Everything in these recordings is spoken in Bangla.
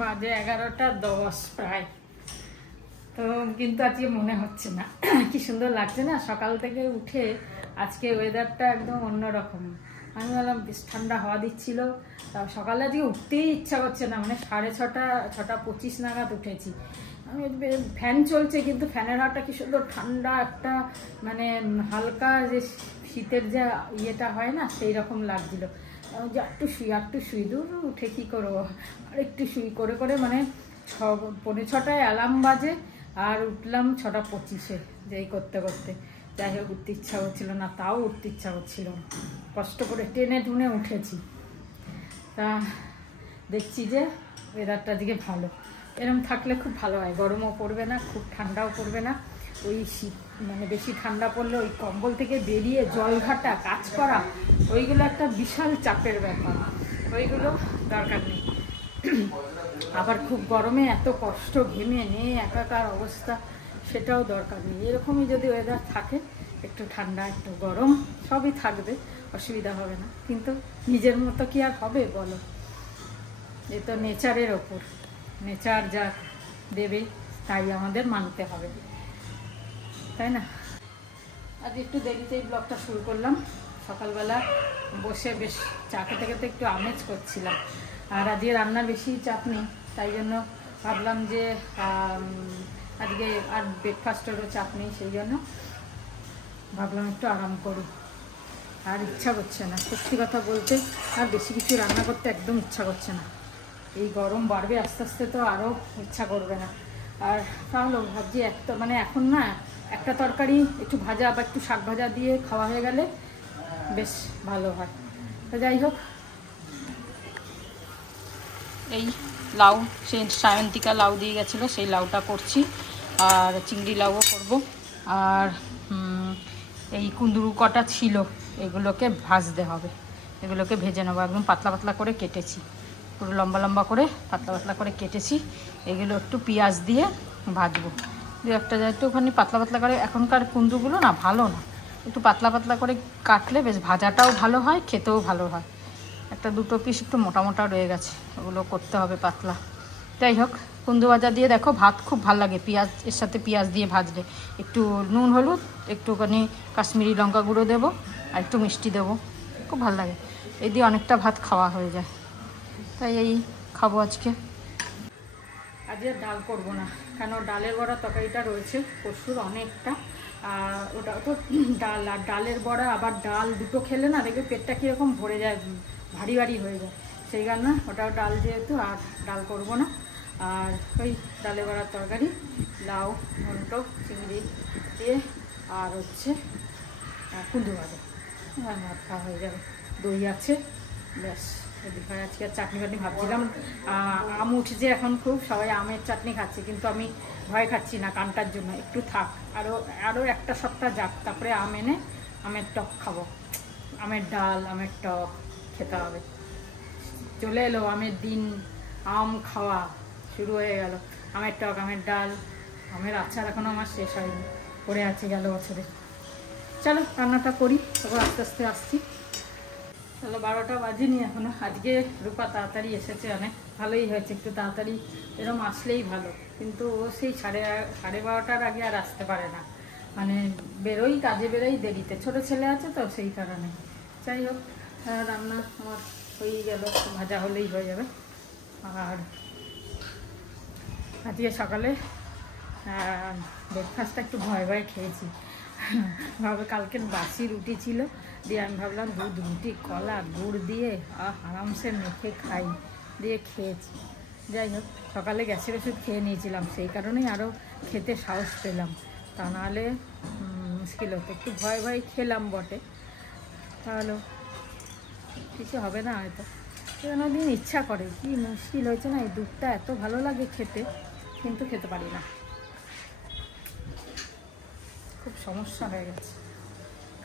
বাজে 11:10 প্রায়। তো কিন্তু আজকে মনে হচ্ছে না। কি সুন্দর লাগছে না সকাল থেকে উঠে। আজকে ওয়েদারটা একদম অন্যরকম। আমি বললাম বেশ ঠান্ডা হাওয়া দিচ্ছিল। সকালে আজকে উঠতেই ইচ্ছা করছে না, মানে 6:30 নাগাদ উঠেছি আমি। ফ্যান চলছে কিন্তু ফ্যানের হাওয়াটা কি সুন্দর ঠান্ডা একটা, মানে হালকা যে শীতের যে ইয়েটা হয় না সেই রকম লাগছিল। যে একটু শুই দূর উঠে কি করবো, আর একটু শুই করে করে মানে 6:45 অ্যালার্ম বাজে আর উঠলাম 6:25 যেই করতে করতে। যাই হোক উঠতে ইচ্ছা করছিল না, তাও উঠতে ইচ্ছা করছিল না, কষ্ট করে টেনে টুনে উঠেছি। তা দেখছি যে ওয়েদারটা দিকে ভালো, এরকম থাকলে খুব ভালো হয়। গরমও পড়বে না, খুব ঠান্ডাও পড়বে না। ওই শীত মানে বেশি ঠান্ডা পড়লে ওই কম্বল থেকে বেরিয়ে জল ঘাটা কাজ করা, ওইগুলো একটা বিশাল চাপের ব্যাপার, ওইগুলো দরকার নেই। আবার খুব গরমে এত কষ্ট ঘেমে নিয়ে একাকার অবস্থা, সেটাও দরকার নেই। এরকমই যদি ওয়েদার থাকে, একটু ঠান্ডা একটু গরম সবই থাকবে, অসুবিধা হবে না। কিন্তু নিজের মতো কি আর হবে বলো? এ তো নেচারের ওপর, নেচার যা দেবে তাই আমাদের মানতে হবে, তাই না? আজ একটু দেরিতেই ব্লগটা শুরু করলাম। সকালবেলা বসে বেশ চা খেতে খেতে একটু আমেজ করছিলাম। আর আজকে রান্নার বেশি চাপ নেই, তাই জন্য ভাবলাম যে আজকে আর ব্রেকফাস্টেরও চাপ নেই, সেই জন্য ভাবলাম একটু আরাম করি। আর ইচ্ছা করছে না, সত্যি কথা বলতে আর বেশি কিছু রান্না করতে একদম ইচ্ছা করছে না। এই গরম বাড়বে আস্তে আস্তে, তো আরও ইচ্ছা করবে না। আর তাহলে ভাবছি মানে এখন না একটা তরকারি একটু ভাজা বা একটু শাক ভাজা দিয়ে খাওয়া হয়ে গেলে বেশ ভালো হয়। তো যাই হোক, এই লাউ, সেই সায়ন্তিকা লাউ দিয়ে গেছিলো, সেই লাউটা করছি। আর চিংড়ি লাউও করব। আর এই কুঁদরু কটা ছিল, এগুলোকে ভাজতে হবে। এগুলোকে ভেজে নেবো, একদম পাতলা পাতলা করে কেটেছি, পুরো লম্বা লম্বা করে পাতলা পাতলা করে কেটেছি। এগুলো একটু পেঁয়াজ দিয়ে ভাজবো। দু একটা একটুখানি পাতলা পাতলা করে, এখনকার কুঁদরুগুলো না ভালো না, একটু পাতলা পাতলা করে কাটলে বেশ ভাজাটাও ভালো হয়, খেতেও ভালো হয়। একটা দুটো পিস একটু মোটা মোটা রয়ে গেছে, ওগুলো করতে হবে পাতলা। যাই হোক, কুঁদরু ভাজা দিয়ে দেখো ভাত খুব ভালো লাগে, পেঁয়াজ এর সাথে পেঁয়াজ দিয়ে ভাজলে। একটু নুন হলুদ, একটুখানি কাশ্মীরি লঙ্কা গুঁড়ো দেবো, আর একটু মিষ্টি দেবো, খুব ভালো লাগে। এই দিয়ে অনেকটা ভাত খাওয়া হয়ে যায়, তাই এই খাবো আজকে। আজকে ডাল করব না, কেন ডালের বড়া তরকারিটা রয়েছে পরশুর অনেকটা। ওটা তো ডাল, আর ডালের বড়া আবার ডাল দুটো খেলে না দেখবে পেটটা কীরকম ভরে যায়, ভারী ভারী হয়ে যায়। সেই কারণে ওটাও ডাল যেহেতু আর ডাল করব না। আর ওই ডালের বড়ার তরকারি, লাউ ঘন্ট চিংড়ি দিয়ে, আর হচ্ছে কুঁদরু ভাজা, আর ভাত খাওয়া হয়ে যাবে। দই আছে, ব্যাস। আজকে চাটনি ফাটনি ভাবছিলাম, আম উঠেছে এখন খুব, সবাই আমের চাটনি খাচ্ছে, কিন্তু আমি ভয় খাচ্ছি না কানটার জন্য, একটু থাক, আরও একটা সপ্তাহ যাক, তারপরে আম এনে আমের টক খাবো। আমের ডাল, আমের টক খেতে হবে। চলে এলো আমের দিন, আম খাওয়া শুরু হয়ে গেল। আমের টক, আমের ডাল, আমের আচার এখনও আমার শেষ হয়নি, পড়ে আছে গেল বছরে। চলো রান্নাটা করি, তারপর আস্তে আস্তে আসছি। চলো 12টা বাজেনি এখনো। আজকে রূপা তাড়াতাড়ি এসেছে, অনেক ভালোই হয়েছে, একটু তাড়াতাড়ি এরকম আসলেই ভালো। কিন্তু ও সেই 12:30টার আগে আর আসতে পারে না, মানে কাজে বেরোই দেরিতে, ছোটো ছেলে আছে তো সেই কারণে। যাই হোক, রান্না আমার হয়েই গেল, ভাজা হলেই হয়ে যাবে। আর আজকে সকালে ব্রেকফাস্টটা একটু ভয় ভয় খেয়েছি। কালকের বাসি রুটি ছিল, দিয়ে আমি ভাবলাম দুধ রুটি কলা গুড় দিয়ে আরামসে মেখে খাই, দিয়ে খেয়েছি। যাই হোক, সকালে গ্যাসের ওষুধ খেয়ে নিয়েছিলাম, সেই কারণেই আরও খেতে সাহস পেলাম, তা নাহলে মুশকিল হতো। একটু ভয় ভয় খেলাম বটে, তাহলে কিছু হবে না হয়তো। দিন ইচ্ছা করে, কি মুশকিল হয়েছে না, এই দুধটা এত ভালো লাগে খেতে, কিন্তু খেতে পারি না, খুব সমস্যা হয়ে গেছে।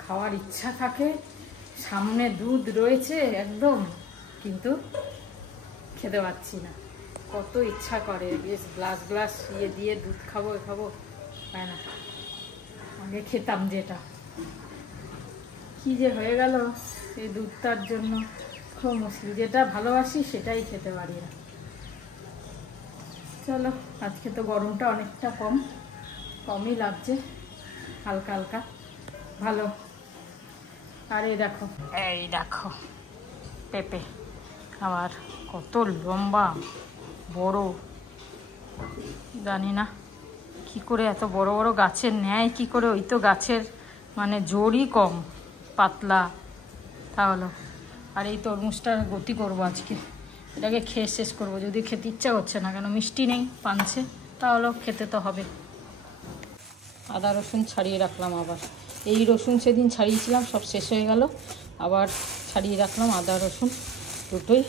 খাওয়ার ইচ্ছা থাকে, সামনে দুধ রয়েছে একদম, কিন্তু খেতে পারছি না। কত ইচ্ছা করে বেশ গ্লাস ইয়ে দিয়ে দুধ খাবো পায় না। আগে খেতাম যেটা, কি যে হয়ে গেল এই দুধটার জন্য, খুব মুশকিল, যেটা ভালোবাসি সেটাই খেতে পারি না। চলো, আজকে তো গরমটা অনেকটা কমই লাগছে, হালকা হালকা ভালো। আর এই দেখো পেঁপে, আবার কত লম্বা বড়, জানি না কি করে এত বড় বড় গাছের নেয় কি করে, ওই তো গাছের মানে জোরই কম, পাতলা। তাহলে আর এই তরমুজটার গতি করবো আজকে, এটাকে খেয়ে শেষ করবো, যদি খেতে ইচ্ছা করছে না, কেন মিষ্টি নেই পানছে, তাহলেও খেতে তো হবে। আদা রসুন ছাড়িয়ে রাখলাম, আবার এই রসুন সেদিন ছাড়িয়েছিলাম, সব শেষ হয়ে গেল, আবার ছাড়িয়ে রাখলাম আদা রসুন দুটোই,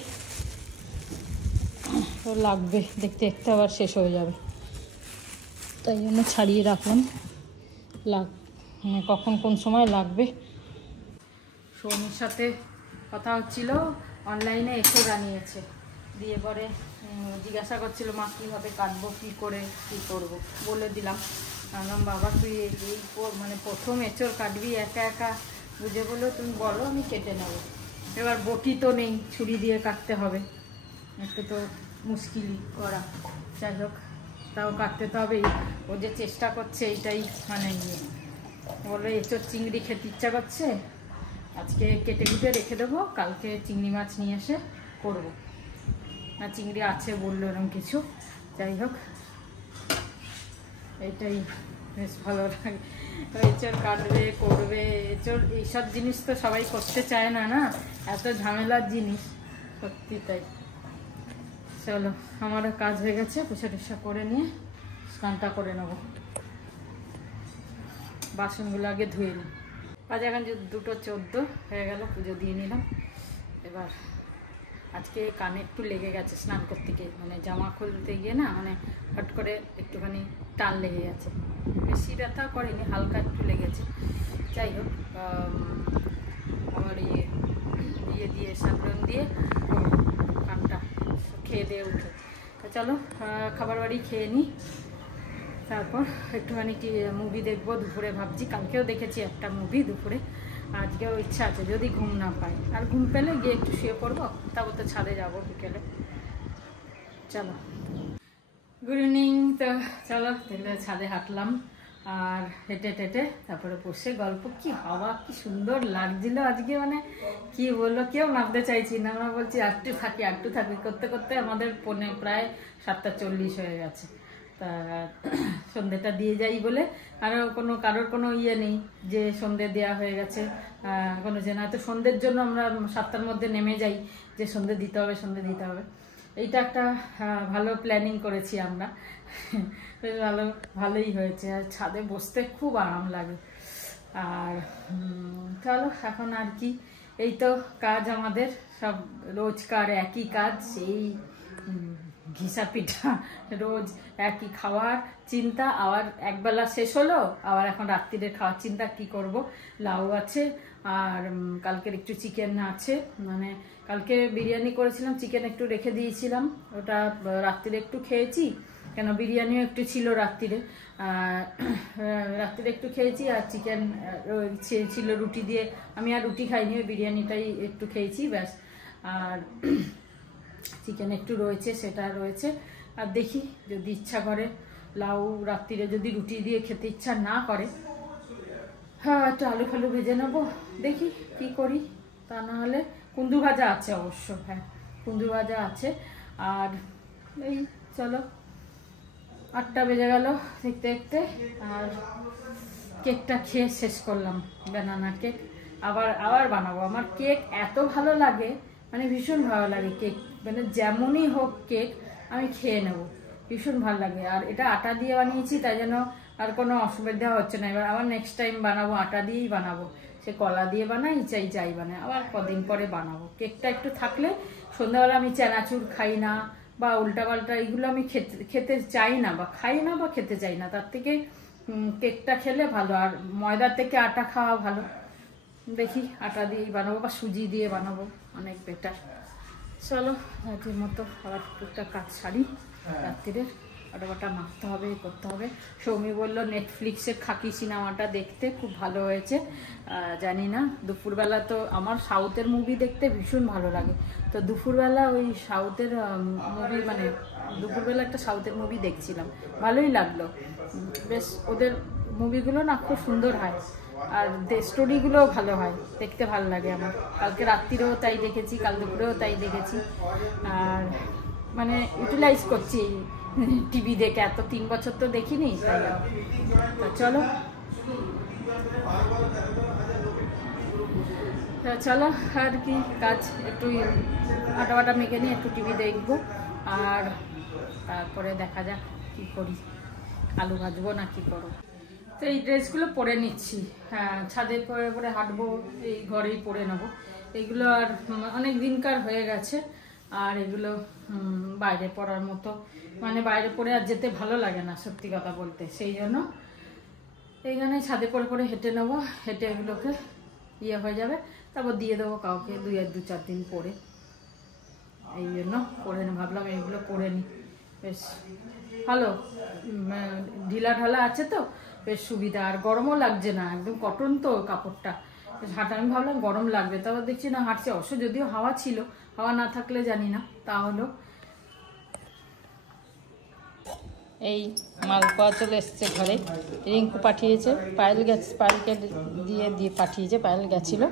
লাগবে দেখতে দেখতে আবার শেষ হয়ে যাবে, তাই জন্য ছাড়িয়ে রাখলাম, কখন কোন সময় লাগবে। সৌমির সাথে কথা হচ্ছিল, অনলাইনে এসে জানিয়েছে, দিয়ে পরে জিজ্ঞাসা করছিল মা কীভাবে কাটবো, কী করে কী করবো, বলে দিলাম। বললাম বাবা তুই এই মানে প্রথম এঁচড় কাটবি একা একা, বুঝে বললো তুমি বলো আমি কেটে নেবো। এবার বটি তো নেই, ছুরি দিয়ে কাটতে হবে, একটু তো মুশকিলই করা, যাই হোক তাও কাটতে তো হবেই। ও যে চেষ্টা করছে এইটাই মানে বললো এঁচড় চিংড়ি খেতে ইচ্ছা করছে, আজকে কেটে কুটে রেখে দেবো, কালকে চিংড়ি মাছ নিয়ে এসে করবো, না চিংড়ি আছে বললো এরকম কিছু। যাই হোক এটাই বেশ ভালো লাগে, এঁচড় কাটবে করবে, এঁচড় এইসব জিনিস তো সবাই করতে চায় না, না এত ঝামেলার জিনিস, সত্যি তাই। চলো আমারও কাজ হয়ে গেছে, পোষা টোষা করে নিয়ে স্নানটা করে নেবো, বাসনগুলো আগে ধুয়ে নিই। আজ এখন 2:14 হয়ে গেল, পুজো দিয়ে নিলাম। এবার আজকে কানে একটু লেগে গেছে স্নান করতে গিয়ে, মানে জামা খুলতে গিয়ে না মানে হট করে একটুখানি টান লেগে গেছে, বেশি ব্যথা করেনি, হালকা একটু লেগেছে। যাই হোক আমার দিয়ে সাবরণ দিয়ে কানটা খেয়ে দিয়ে উঠে, তো চলো খাবার বাড়ি খেয়ে নিই, তারপর একটুখানি মুভি দেখবো দুপুরে ভাবছি, কালকেও দেখেছি একটা মুভি দুপুরে, আজকেও ইচ্ছা আছে যদি ঘুম না পাই, আর ঘুম পেলে গিয়ে একটু শুয়ে পড়বো, তারপর তো ছাদে যাবো বিকেলে। চলো গুড ইভিনিং, তো চলো দেখলে ছাদে হাঁটলাম, আর হেঁটে তারপরে বসে গল্প, কি হাওয়া কি সুন্দর লাগছিল আজকে, মানে কি বললো, কেউ নামতে চাইছি না, আমরা বলছি একটু থাকি করতে করতে আমাদের প্রায় 7:40 হয়ে গেছে। তা সন্ধ্যেটা দিয়ে যাই বলে, কারোর কোনো ইয়ে নেই যে সন্ধ্যে দেওয়া হয়ে গেছে, কোনো যে না তো সন্ধ্যের জন্য আমরা 7টার মধ্যে নেমে যাই যে সন্ধ্যে দিতে হবে। এইটা একটা ভালো প্ল্যানিং করেছি আমরা, বেশ ভালোই হয়েছে, আর ছাদে বসতে খুব আরাম লাগে। আর চলো এখন আর কি, এই তো কাজ আমাদের সব রোজকার একই কাজ, সেই ঘিসা পিঠা রোজ একই খাওয়ার চিন্তা, আবার একবেলা শেষ হলো, আবার এখন রাত্রিরে খাওয়ার চিন্তা, কি করব। লাউ আছে আর কালকের একটু চিকেন আছে, মানে কালকে বিরিয়ানি করেছিলাম, চিকেন একটু রেখে দিয়েছিলাম, ওটা রাত্রিরে একটু খেয়েছি, কেন বিরিয়ানিও একটু ছিল রাত্রিরে একটু খেয়েছি, আর চিকেন ছিল রুটি দিয়ে, আমি আর রুটি খাইনি, ওই বিরিয়ানিটাই একটু খেয়েছি ব্যাস, আর চিকেন একটু রয়েছে, সেটা রয়েছে। আর দেখি যদি ইচ্ছা করে লাউ রাত্রিরে যদি রুটি দিয়ে খেতে ইচ্ছা না করে, হ্যাঁ একটু আলু ফালু ভেজে নেবো, দেখি কি করি, তা না হলে কুন্দু ভাজা আছে অবশ্য, হ্যাঁ কুন্দু ভাজা আছে। আর এই চলো 8টা বেজে গেল দেখতে, আর কেকটা খেয়ে শেষ করলাম, বানানা কেক, আবার বানাবো। আমার কেক এত ভালো লাগে, মানে ভীষণ ভালো লাগে কেক, মানে যেমনই হোক কেক আমি খেয়ে নেব, ভীষণ ভালো লাগে। আর এটা আটা দিয়ে বানিয়েছি, তাই জন্য আর কোনো অসুবিধা হচ্ছে না। এবার আবার নেক্সট টাইম বানাবো আটা দিয়েই বানাবো, সে কলা দিয়ে বানাই যাই বানাই, আবার কদিন পরে বানাবো। কেকটা একটু থাকলে, সন্ধ্যাবেলা আমি চানাচুর খাই না বা উল্টাপাল্টা এইগুলো আমি খেতে চাই না, বা খাই না বা খেতে চাই না, তার থেকে কেকটা খেলে ভালো। আর ময়দার থেকে আটা খাওয়া ভালো, দেখি আটা দিয়েই বানাবো বা সুজি দিয়ে বানাবো, অনেক বেটার। চলো আজকের মতো আবার টুকটাক কাজ সারি রাত্রিরে, আটা বাটা মাখতে হবে, করতে হবে। সৌমি বলল নেটফ্লিক্সের খাকি সিনেমাটা দেখতে, খুব ভালো হয়েছে। জানি না, দুপুরবেলা তো আমার সাউথের মুভি দেখতে ভীষণ ভালো লাগে, তো দুপুরবেলা ওই সাউথের মুভি মানে দুপুরবেলা একটা সাউথের মুভি দেখছিলাম, ভালোই লাগলো বেশ। ওদের মুভিগুলো না খুব সুন্দর হয়, আর স্টোরিগুলোও ভালো হয়, দেখতে ভালো লাগে আমার। কালকে রাত্রিরেও তাই দেখেছি, কাল দুপুরেও তাই দেখেছি। আর মানে ইউটিলাইজ করছি টিভি দেখে, এত 3 বছর তো দেখিনি, তাই তো চলো চলো আর কি কাজ, একটু আটা বাটা মেখে নিয়ে একটু টিভি দেখবো, আর তারপরে দেখা যাক কি করি, আলু ভাজবো না কি করো। তো এই ড্রেসগুলো পরে নিচ্ছি, হ্যাঁ ছাদে পরে পরে হাঁটবো, এই ঘরেই পরে নেবো। এগুলো আর অনেক দিনকার হয়ে গেছে, আর এগুলো বাইরে পরার মতো মানে বাইরে পরে আর যেতে ভালো লাগে না সত্যি কথা বলতে, সেই জন্য এইখানে ছাদে পরে পরে হেঁটে নেবো, হেঁটে এগুলোকে ইয়ে হয়ে যাবে, তারপর দিয়ে দেবো কাউকে 2-4 দিন পরে। এই জন্য পরে ভাবলাম এইগুলো পরে নিই, বেশ ভালো ঢিলা ঢালা আছে তো বেশ সুবিধা, আর গরমও লাগছে না, একদম কটন তো কাপড়টা হাঁটা। আমি ভাবলাম গরম লাগবে, তারপর দেখছি না হাঁটছে, অবশ্য যদিও হাওয়া ছিল, হাওয়া না থাকলে জানি না, তাহলেও। এই মালপোয়া চলে এসছে ঘরে, রিঙ্কু পাঠিয়েছে, পায়েলকে দিয়ে পাঠিয়েছে, পায়েল গেছিলো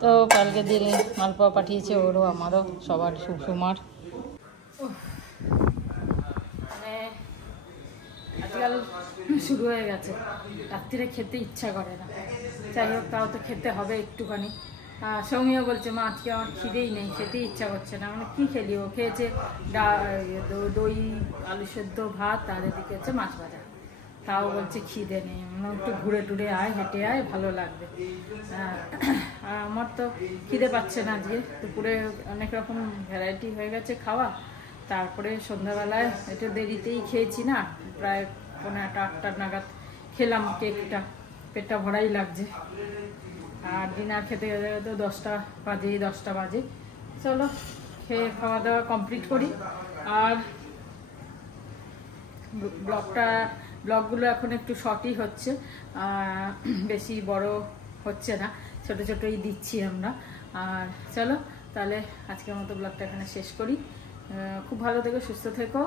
তো পায়েলকে দিয়ে মালপোয়া পাঠিয়েছে, ওরও আমারও সবার সুষমার। মানে আজকাল শুরু হয়ে গেছে, রাত্রিরে খেতে ইচ্ছা করে না, যাই হোক তাও তো খেতে হবে একটুখানি। সৌমিও বলছে মা আজকে আমার খিদেই নেই, খেতেই ইচ্ছা করছে না। মানে কী খেলি, ও খেয়েছে দই আলু সেদ্ধ ভাত, আর এদিকে হচ্ছে মাছ ভাজা, তাও বলছে খিদে নেই। একটু ঘুরে টুরে আয়, হেঁটে আয়, ভালো লাগবে। আমার তো খিদে পাচ্ছে না, আজকে দুপুরে অনেক রকম ভ্যারাইটি হয়ে গেছে খাওয়া, তারপরে সন্ধ্যাবেলায় একটু দেরিতেই খেয়েছি না, প্রায় 8টা নাগাদ খেলাম কেকটা, পেটটা ভরাই লাগছে। আর ডিনার খেতে গেলে তো 10টা বাজে। চলো খেয়ে খাওয়া দাওয়া কমপ্লিট করি। আর ব্লগগুলো এখন একটু শর্টই হচ্ছে, বেশি বড় হচ্ছে না, ছোট ছোটই দিচ্ছি আমরা। আর চলো তাহলে আজকের মতো ব্লগটা এখানে শেষ করি। খুব ভালো থেকো, সুস্থ থেকো,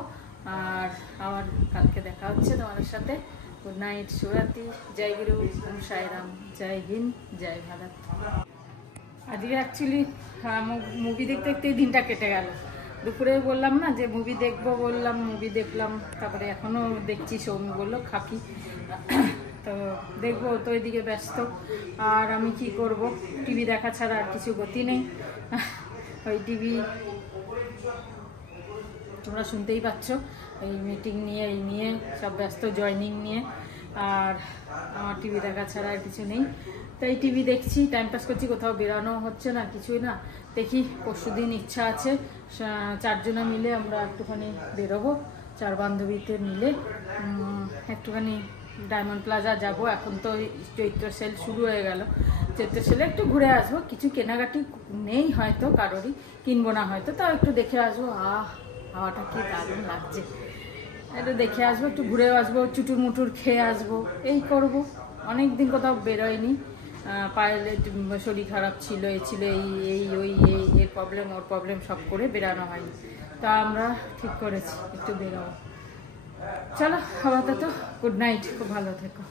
আর আবার কালকে দেখা হচ্ছে তোমাদের সাথে। গুড নাইট, শুভরাত্রি, জয় গুরু, ওম সাই রাম, জয় হিন্দ, জয় ভারত। আজকে অ্যাকচুয়ালি মুভি দেখতে দেখতেই দিনটা কেটে গেল। দুপুরে বললাম না যে মুভি দেখবো, বললাম মুভি দেখলাম, তারপরে এখনও দেখছি, সৌমি বললো খাকি, তো দেখবো, তো এদিকে ব্যস্ত। আর আমি কি করব, টিভি দেখা ছাড়া আর কিছু গতি নেই। ওই টিভি তোমরা শুনতেই পাচ্ছ, এই মিটিং নিয়ে এই নিয়ে সব ব্যস্ত, জয়নিং নিয়ে, আর আমার টিভি দেখা ছাড়া আর কিছু নেই। তাই টিভি দেখছি, টাইম পাস করছি, কোথাও বেরোনো হচ্ছে না, কিছুই না। দেখি পরশুদিন ইচ্ছা আছে 4 জনে মিলে আমরা একটুখানি বেরোবো, 4 বান্ধবীতে মিলে একটুখানি ডায়মন্ড প্লাজা যাব। এখন তো চৈত্র সেল শুরু হয়ে গেল, চৈত্র সেলে একটু ঘুরে আসবো, কিছু কেনাকাটি নেই হয়তো কারোরই, কিনবো না হয়তো, তাও একটু দেখে আসবো। হাওয়াটা কি দারুণ লাগছে, একটু দেখে আসবো, একটু ঘুরেও আসবো, চুটুর মুটুর খেয়ে আসবো, এই করব। অনেক দিন কোথাও বেরোয়নি, পায়ের শরীর খারাপ ছিল, এই ছিল, এই প্রবলেম ওর প্রবলেম সব করে বেরানো হয়নি, তা আমরা ঠিক করেছি একটু বেরোবো। চলো আপাতত গুড নাইট, খুব ভালো থেকো।